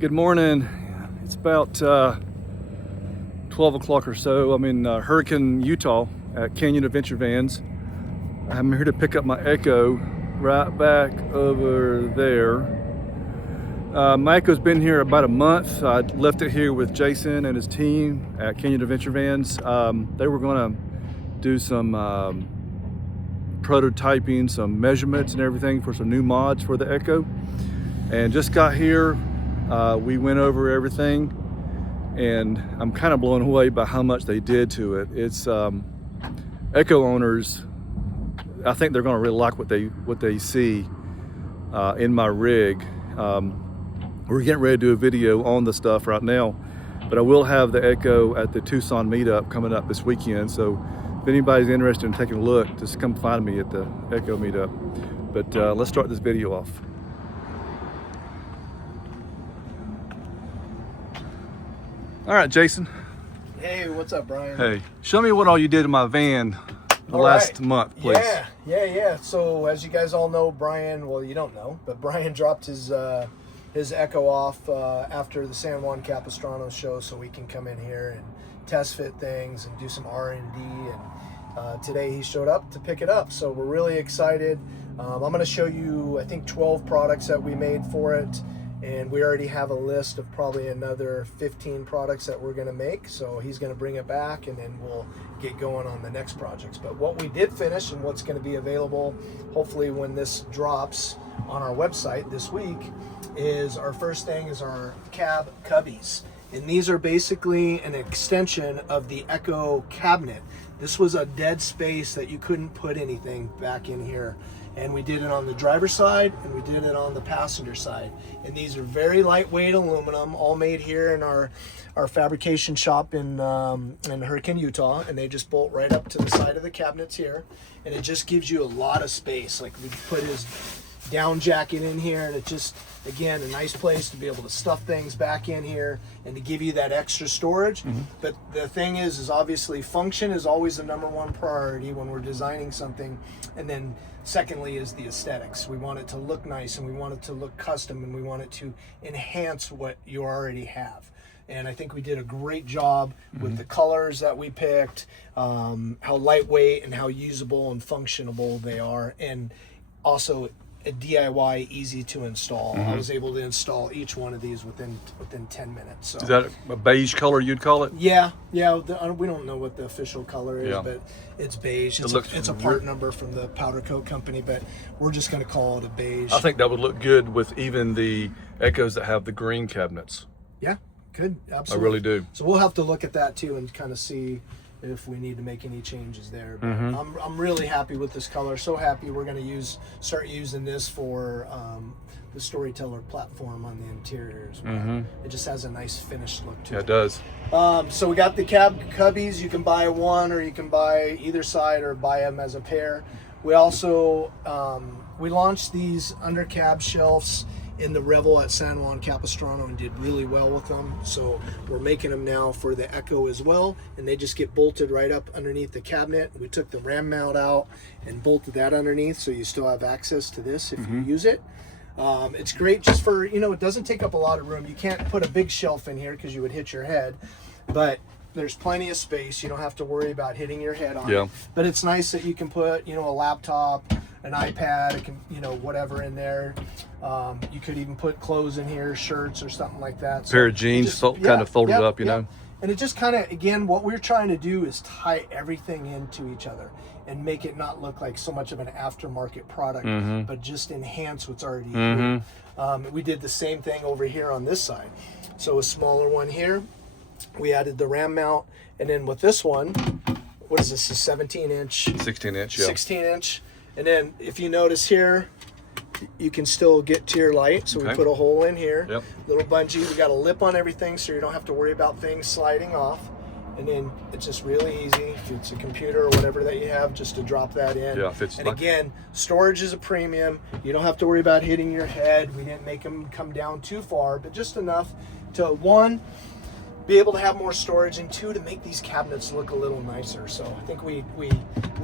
Good morning. It's about 12 o'clock or so. I'm in Hurricane, Utah at Canyon Adventure Vans. I'm here to pick up my Ekko right back over there. My Ekko's been here about a month. I left it here with Jason and his team at Canyon Adventure Vans. They were gonna do some prototyping, some measurements and everything for some new mods for the Ekko. And just got here. We went over everything, and I'm kind of blown away by how much they did to it. It's Ekko owners, I think they're going to really like what they see in my rig. We're getting ready to do a video on the stuff right now, but I will have the Ekko at the Tucson meetup coming up this weekend. So if anybody's interested in taking a look, just come find me at the Ekko meetup. But let's start this video off. All right, Jason. Hey, what's up, Brian? Hey, show me what all you did in my van the last month, please. Yeah. So as you guys all know, Brian, well, you don't know, but Brian dropped his Ekko off after the San Juan Capistrano show, so we can come in here and test fit things and do some R&D. And today he showed up to pick it up, so we're really excited. I'm going to show you, I think, 12 products that we made for it. And we already have a list of probably another 15 products that we're going to make. So he's going to bring it back, and then we'll get going on the next projects. But what we did finish and what's going to be available, hopefully when this drops on our website this week, is our first thing is our cab cubbies. And these are basically an extension of the Ekko cabinet. This was a dead space that you couldn't put anything back in here. And we did it on the driver's side and we did it on the passenger side. And these are very lightweight aluminum, all made here in our fabrication shop in Hurricane, Utah. And they just bolt right up to the side of the cabinets here. And it just gives you a lot of space. Like, we put his down jacket in here, and it just, again, a nice place to be able to stuff things back in here and to give you that extra storage. But the thing is obviously function is always the #1 priority when we're designing something. And then secondly is the aesthetics. We want it to look nice, and we want it to look custom, and we want it to enhance what you already have. And I think we did a great job with the colors that we picked, how lightweight and how usable and functionable they are, and also a DIY, easy to install. I was able to install each one of these within 10 minutes. So. Is that a beige color, you'd call it? Yeah. We don't know what the official color is, but it's beige. It's a part number from the powder coat company, but we're just going to call it a beige. I think that would look good with even the Ekkos that have the green cabinets. Yeah, good. Absolutely. I really do. So we'll have to look at that too and kind of see if we need to make any changes there. But I'm really happy with this color. So happy we're going to start using this for the Storyteller platform on the interior as well. It just has a nice finished look to it. Yeah, it does. So we got the cab cubbies. You can buy one, or you can buy either side, or buy them as a pair. We also we launched these under cab shelves in the Revel at San Juan Capistrano and did really well with them. So we're making them now for the Ekko as well, and they just get bolted right up underneath the cabinet. We took the ram mount out and bolted that underneath, so you still have access to this if you use it. It's great just for, it doesn't take up a lot of room. You can't put a big shelf in here because you would hit your head, but there's plenty of space. You don't have to worry about hitting your head on it. But it's nice that you can put, a laptop, an iPad, whatever in there. You could even put clothes in here, shirts or something like that. So pair of jeans kind of folded up, you know. And it just kind of, again, what we're trying to do is tie everything into each other and make it not look like so much of an aftermarket product, but just enhance what's already here. We did the same thing over here on this side. So a smaller one here, we added the ram mount, and then with this one, what is this, a 17-inch? 16-inch, yeah. 16-inch. And then if you notice here, you can still get to your light. So we put a hole in here, little bungee. We got a lip on everything, so you don't have to worry about things sliding off. And then it's just really easy. If it's a computer or whatever that you have, just to drop that in. Yeah, if it's and again, storage is a premium. You don't have to worry about hitting your head. We didn't make them come down too far, but just enough to, one, be able to have more storage, and two, to make these cabinets look a little nicer. So I think we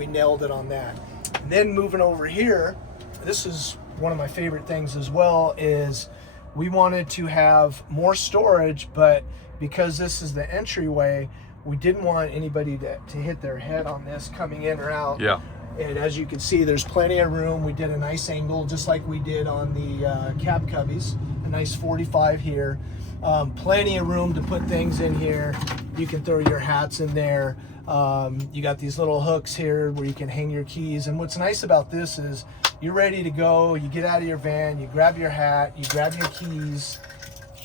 nailed it on that. And then moving over here, this is one of my favorite things as well, is we wanted to have more storage, but because this is the entryway, we didn't want anybody to hit their head on this coming in or out. Yeah. And as you can see, there's plenty of room. We did a nice angle, just like we did on the cab cubbies, a nice 45 here. Plenty of room to put things in here. You can throw your hats in there. You got these little hooks here where you can hang your keys. And what's nice about this is you're ready to go. You get out of your van, you grab your hat, you grab your keys,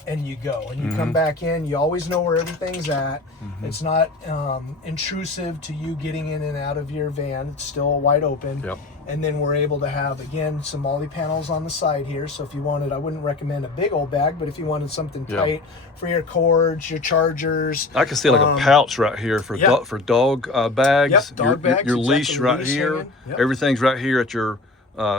and you go. And you come back in. You always know where everything's at. It's not intrusive to you getting in and out of your van. It's still wide open. Yep. And then we're able to have, again, some MOLLE panels on the side here. So if you wanted, I wouldn't recommend a big old bag, but if you wanted something tight for your cords, your chargers. I can see like a pouch right here for for dog bags. Yep, dog bags. Your exactly, leash right here. Yep. Everything's right here at your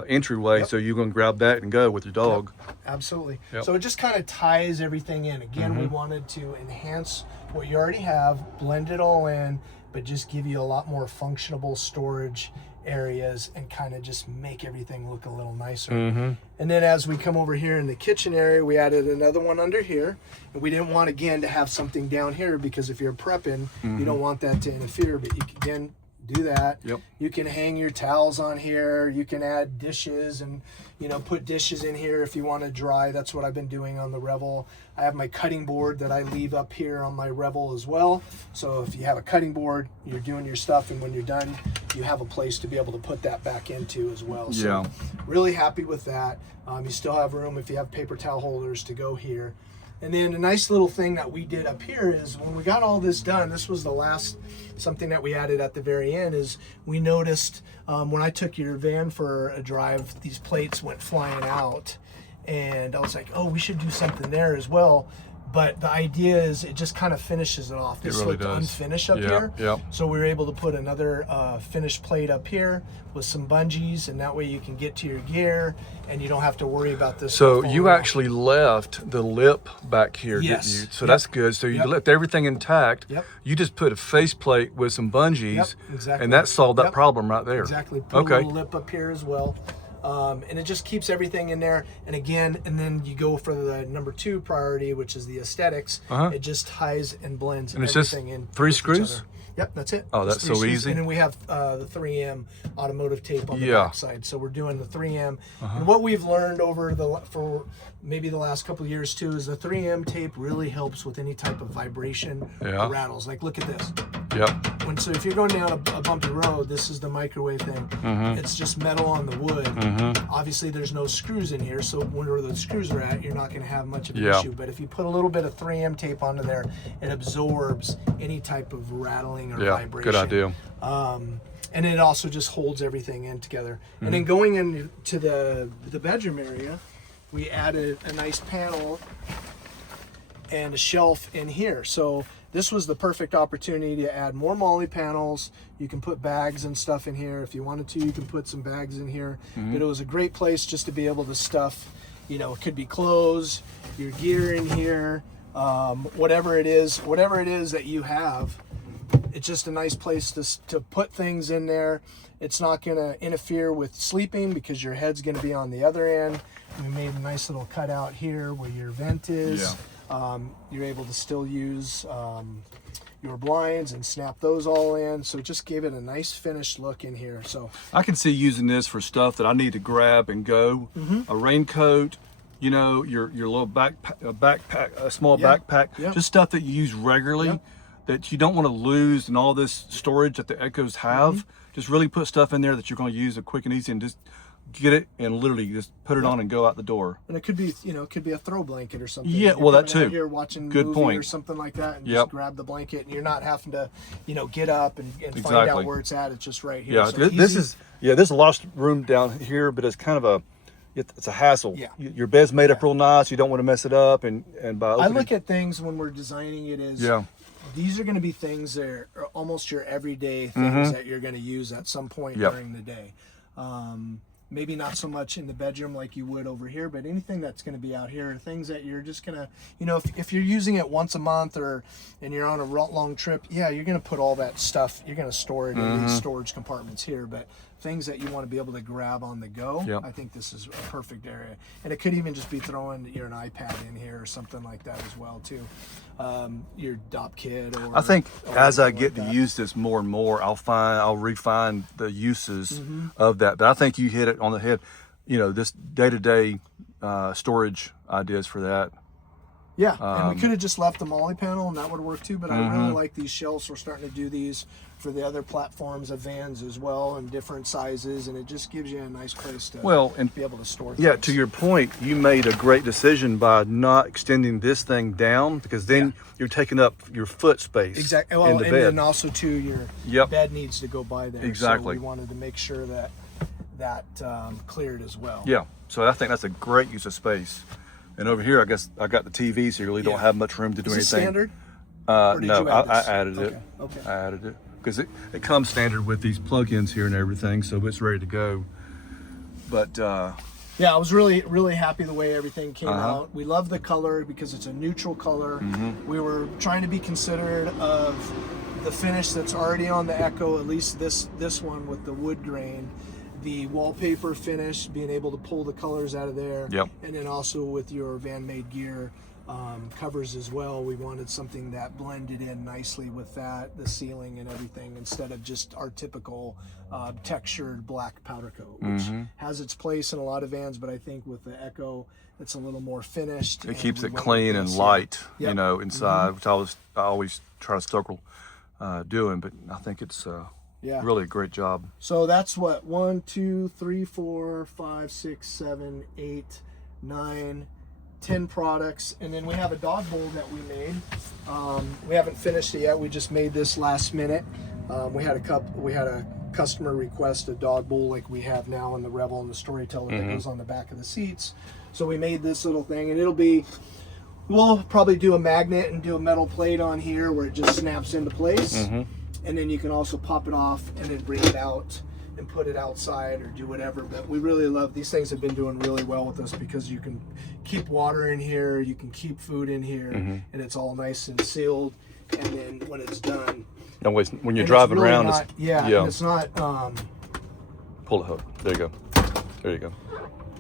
entryway, so you're going to grab that and go with your dog. Yep, absolutely. Yep. So it just kind of ties everything in. Again, we wanted to enhance what you already have, blend it all in, but just give you a lot more functional storage areas and kind of just make everything look a little nicer. And then as we come over here in the kitchen area, we added another one under here. And we didn't want, again, to have something down here because if you're prepping, you don't want that to interfere, but you can, again, do that. Yep. You can hang your towels on here. You can add dishes and, you know, put dishes in here if you want to dry. That's what I've been doing on the Revel. I have my cutting board that I leave up here on my Revel as well. So if you have a cutting board, you're doing your stuff, and when you're done, you have a place to be able to put that back into as well. So really happy with that. You still have room if you have paper towel holders to go here. And then a nice little thing that we did up here is when we got all this done, this was the last something that we added at the very end, is we noticed when I took your van for a drive, these plates went flying out. And I was like, oh, we should do something there as well. But the idea is it just kind of finishes it off. This really looked does. unfinished up here. So we were able to put another finished plate up here with some bungees, and that way you can get to your gear and you don't have to worry about this. So you actually left the lip back here, didn't you? So that's good. So you left everything intact. You just put a face plate with some bungees, exactly. and that solved that problem right there. Exactly. Put a little lip up here as well. And it just keeps everything in there. And again, and then you go for the number 2 priority, which is the aesthetics. It just ties and blends and it's everything just in. 3 screws? Yep, that's it. Oh, Just that's 3 so screws. easy. And then we have the 3M automotive tape on the back side. So we're doing the 3M. And what we've learned over for maybe the last couple of years too is the 3M tape really helps with any type of vibration or rattles. Like look at this. So if you're going down a bumpy road, this is the microwave thing. It's just metal on the wood. Obviously there's no screws in here, so where the screws are at, you're not going to have much of an issue. But if you put a little bit of 3M tape onto there, it absorbs any type of rattling or vibration. Good idea. And it also just holds everything in together. And then going into the bedroom area, we added a nice panel and a shelf in here. So this was the perfect opportunity to add more MOLLE panels. You can put bags and stuff in here. If you wanted to, you can put some bags in here. But it was a great place just to be able to stuff, you know, it could be clothes, your gear in here, whatever it is that you have. It's just a nice place to put things in there. It's not going to interfere with sleeping because your head's going to be on the other end. We made a nice little cutout here where your vent is. You're able to still use your blinds and snap those all in. So it just gave it a nice finished look in here. So I can see using this for stuff that I need to grab and go. A raincoat, you know, your little backpack, a small backpack, just stuff that you use regularly that you don't want to lose and all this storage that the Ekkos have. Just really put stuff in there that you're going to use quick and easy, and just get it and literally just put it on and go out the door. And it could be, you know, it could be a throw blanket or something. Yeah, well, that too. You're watching Good movie point. or something like that, and just grab the blanket, and you're not having to, you know, get up and find out where it's at. It's just right here. Yeah, so there's a lot of room down here, but it's kind of it's a hassle. Your bed's made up real nice. You don't want to mess it up, and by I look at things when we're designing it as these are going to be things that are almost your everyday things that you're going to use at some point during the day. Maybe not so much in the bedroom like you would over here, but anything that's going to be out here, things that you're just going to, you know, if you're using it once a month and you're on a long trip, you're going to put all that stuff, you're going to store it in these storage compartments here. But things that you want to be able to grab on the go, Yep. I think this is a perfect area. And it could even just be throwing an iPad in here or something like that as well too. Your DOP kit or I think or as I anything get like to that. use this more and more, I'll refine the uses Mm-hmm. of that. But I think you hit it on the head. You know, this day-to-day storage ideas for that. Yeah, and we could have just left the molly panel and that would work too, but I Mm-hmm. really like these shelves. We're starting to do these for the other platforms of vans as well and different sizes, and it just gives you a nice place to be able to store Yeah, things. to your point, you made a great decision by not extending this thing down, because then you're taking up your foot space Exactly. in Well, the and bed. then also too, your Yep. bed needs to go by there. Exactly. So we wanted to make sure that cleared as well. Yeah, so I think that's a great use of space. And over here, I guess I got the TVs, so you really don't have much room to do Is it anything. standard? No, did you add I this? added it. Okay. I added it because it comes standard with these plug-ins here and everything, so it's ready to go. But Yeah, I was really happy the way everything came Uh-huh. out. We love the color because it's a neutral color. Mm-hmm. We were trying to be considerate of the finish that's already on the Ekko, at least this one with the wood grain. The wallpaper finish, being able to pull the colors out of there. Yep. And then also with your Van Made Gear covers as well, we wanted something that blended in nicely with that, the ceiling and everything, instead of just our typical textured black powder coat, which Mm-hmm. has its place in a lot of vans, but I think with the Ekko, it's a little more finished. it and keeps we it went clean with and this. light, Yep. you know, inside, which I always try to struggle doing, but I think it's Yeah. really a great job. So that's what 1, 2, 3, 4, 5, 6, 7, 8, 9, 10 products, and then we have a dog bowl that we made. We haven't finished it yet. We just made this last minute. We had a customer request a dog bowl like we have now in the Rebel and the Storyteller that goes on the back of the seats. So we made this little thing, and we'll probably do a magnet and do a metal plate on here where it just snaps into place. And then you can also pop it off and then bring it out and put it outside or do whatever. But we really love these things. Have been doing really well with us because you can keep water in here, you can keep food in here, and it's all nice and sealed. And then when it's done, Always, when you're and driving it's really around, not, and it's not pull the hook. There you go. There you go.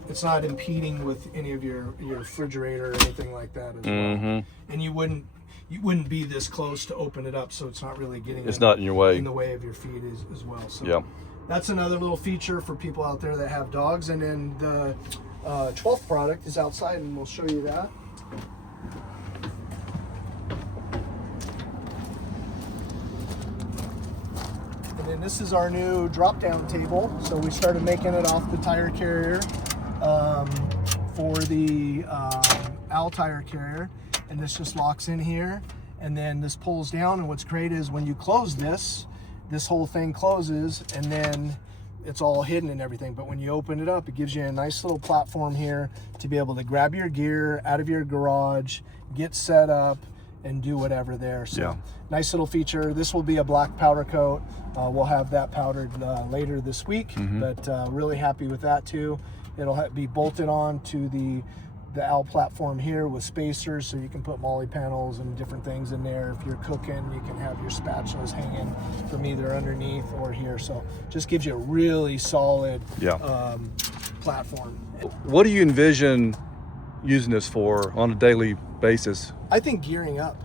it's not impeding with any of your refrigerator or anything like that as well. And you wouldn't be this close to open it up, so it's not really getting It's not in your way. in the way of your feet as well. So Yeah. that's another little feature for people out there that have dogs. And then the 12th product is outside, and we'll show you that. And then this is our new drop-down table. So we started making it off the tire carrier for the Owl tire carrier. And this just locks in here. And then this pulls down. And what's great is when you close this whole thing closes, and then it's all hidden and everything. But when you open it up, it gives you a nice little platform here to be able to grab your gear out of your garage, get set up, and do whatever there. So Yeah. nice little feature. This will be a black powder coat. We'll have that powdered later this week, but really happy with that too. It'll be bolted on to the Owl platform here with spacers, so you can put molly panels and different things in there. If you're cooking, you can have your spatulas hanging from either underneath or here. So just gives you a really solid platform. What do you envision using this for on a daily basis? I think gearing up,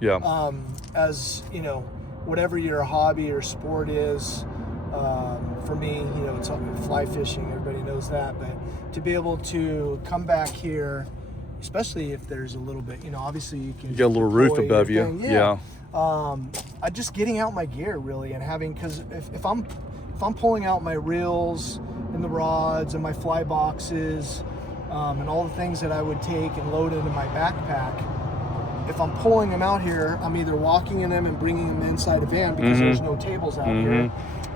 Yeah. as you know, whatever your hobby or sport is. For me, it's fly fishing. Everybody knows that, but to be able to come back here, especially if there's a little bit, obviously you can You got a little roof deploy above you. everything. Yeah. I just getting out my gear really and having, because if I'm pulling out my reels and the rods and my fly boxes and all the things that I would take and load into my backpack, if I'm pulling them out here, I'm either walking in them and bringing them inside a van because there's no tables out here,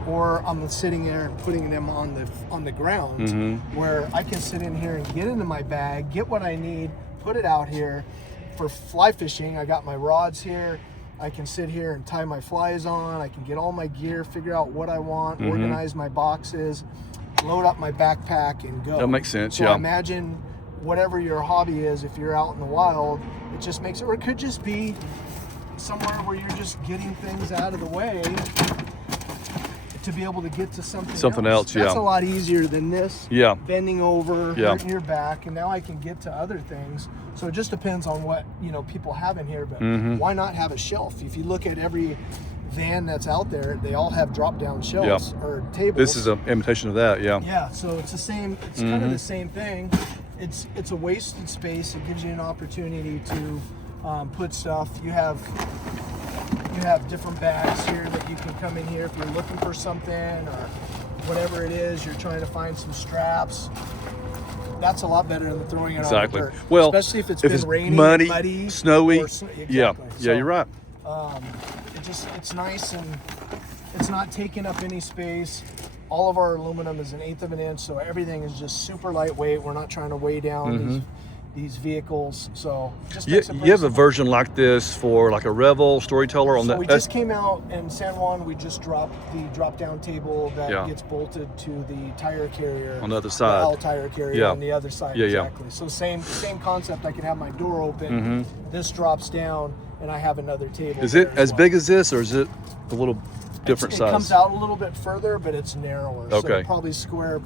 or I'm sitting there and putting them on the ground where I can sit in here and get into my bag, get what I need, put it out here. For fly fishing, I got my rods here. I can sit here and tie my flies on. I can get all my gear, figure out what I want, organize my boxes, load up my backpack, and go. That makes sense, So yeah. imagine whatever your hobby is, if you're out in the wild, it just makes it, or it could just be somewhere where you're just getting things out of the way. to be able to get to something else. That's Yeah, a lot easier than this. Yeah. Bending over, Yeah. hurting your back, and now I can get to other things. So it just depends on what people have in here. But why not have a shelf? If you look at every van that's out there, they all have drop-down shelves or tables. This is an imitation of that. Yeah. Yeah. So it's the same. It's kind of the same thing. It's a wasted space. It gives you an opportunity to put stuff. You have different bags here that you can come in here if you're looking for something or whatever it is. You're trying to find some straps. That's a lot better than throwing it on the dirt. Well, especially if it's been raining, muddy, snowy. Exactly. Yeah, So, you're right. it's nice, and it's not taking up any space. All of our aluminum is 1/8 of an inch, so everything is just super lightweight. We're not trying to weigh down these vehicles. So just makes it You have a simple. version like this for like a Revel Storyteller on So that. we just came out in San Juan. We just dropped the drop-down table that Yeah. gets bolted to the tire carrier On the other side. L tire carrier Yeah. on the other side. Yeah, yeah. Exactly. So same concept. I can have my door open. This drops down, and I have another table. Is it there as well. big as this, or is it a little different It size? comes out a little bit further, but it's narrower. Okay. So probably square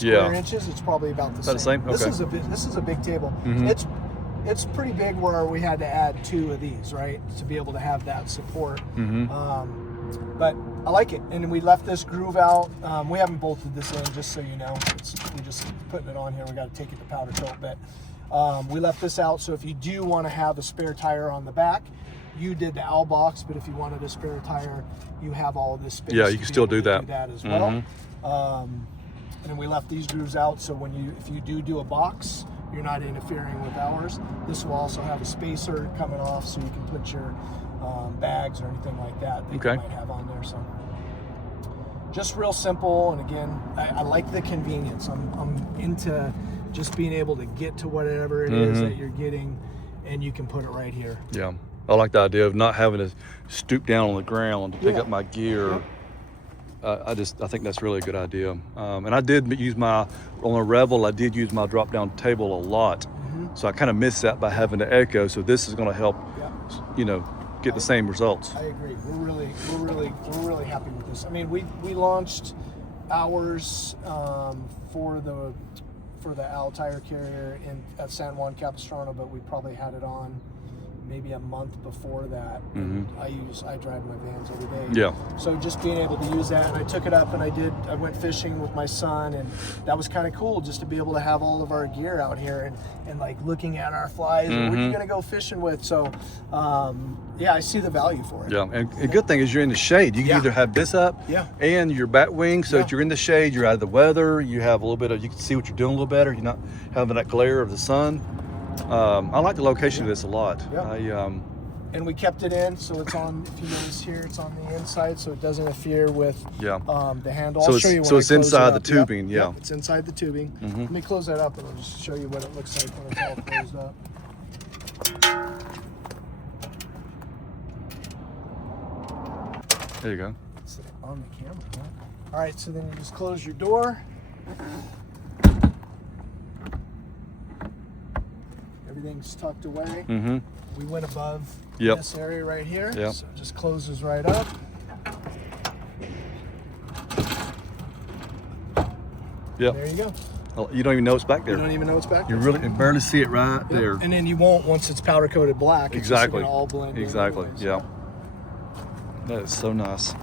Yeah. inches. It's probably about the About same. the same? Okay. This is a big table. It's pretty big where we had to add 2 of these, right, to be able to have that support. But I like it, and we left this groove out. We haven't bolted this in, just so you know. We're just putting it on here. We got to take it to powder coat, but we left this out. So if you do want to have a spare tire on the back, you did the owl box. But if you wanted a spare tire, you have all this space. Yeah, you to can be still able do to that. as well. And then we left these grooves out, so if you do a box, you're not interfering with ours. This will also have a spacer coming off, so you can put your bags or anything like that you might have on there. So just real simple, and again, I like the convenience. I'm into just being able to get to whatever it is that you're getting, and you can put it right here. Yeah, I like the idea of not having to stoop down on the ground to pick up my gear. I think that's really a good idea. And I did use on a Revel, I did use my drop down table a lot. So I kind of missed that by having the Ekko. So this is going to help, get the same results. I agree. We're really happy with this. I mean, we launched ours for the Owl tire carrier at San Juan Capistrano, but we probably had it on maybe a month before that. I drive my vans every day. Yeah. So just being able to use that, and I took it up and I went fishing with my son, and that was kind of cool just to be able to have all of our gear out here and like looking at our flies and what are you gonna go fishing with. So I see the value for it. Yeah, and the good thing is you're in the shade. You can either have this up and your bat wing, so that you're in the shade, you're out of the weather, you have a little bit of, you can see what you're doing a little better, you're not having that glare of the sun. I like the location of this a lot. And we kept it in, so it's on, if you notice here, it's on the inside, so it doesn't interfere with the handle. I'll show you when it's I close inside it the up. tubing, Yep, it's inside the tubing. Let me close that up and I'll just show you what it looks like when it's all closed up. There you go. It's on the camera, huh? All right, so then you just close your door. Everything's tucked away. We went above this area right here, so it just closes right up. There you go. Well, you don't even know it's back there. You don't even know it's back there. You really can barely see it right there. And then you won't once it's powder coated black. It's just gonna all blend in Exactly. anyway, Yeah. That is so nice.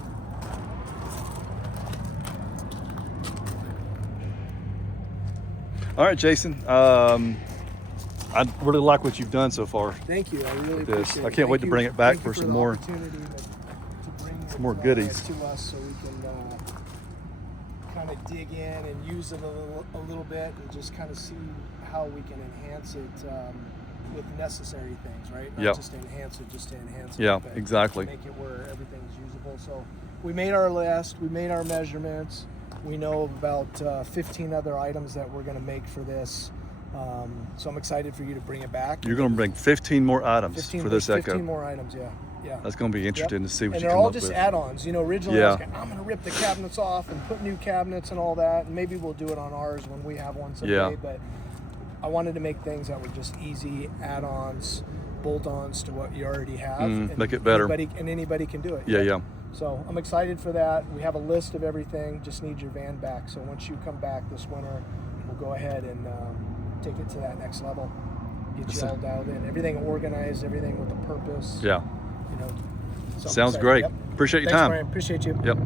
All right, Jason. I really like what you've done so far. Thank you. I really this. appreciate it. I can't wait to bring it back for some more more goodies to us, so we can kind of dig in and use it a little bit, and just kind of see how we can enhance it with necessary things, right? Not just to enhance it, just to enhance it. Yeah, exactly. Make it where everything's usable. So we made our list. We made our measurements. We know about 15 other items that we're going to make for this. So I'm excited for you to bring it back. You're going to bring 15 more items for this Ekko. 15 more items, yeah. That's going to be interesting to see what and you they're come all up just with. add-ons. Originally I was like, I'm going to rip the cabinets off and put new cabinets and all that. And maybe we'll do it on ours when we have one someday. But I wanted to make things that were just easy add-ons, bolt-ons to what you already have. And make it better. Anybody can do it. Yeah. So I'm excited for that. We have a list of everything. Just need your van back. So once you come back this winter, we'll go ahead and take it to that next level. Get you all dialed in. Everything organized, everything with a purpose. Yeah. You know. So Sounds excited. great. Yep. Appreciate your Thanks, time. Brian. Appreciate you. Yep.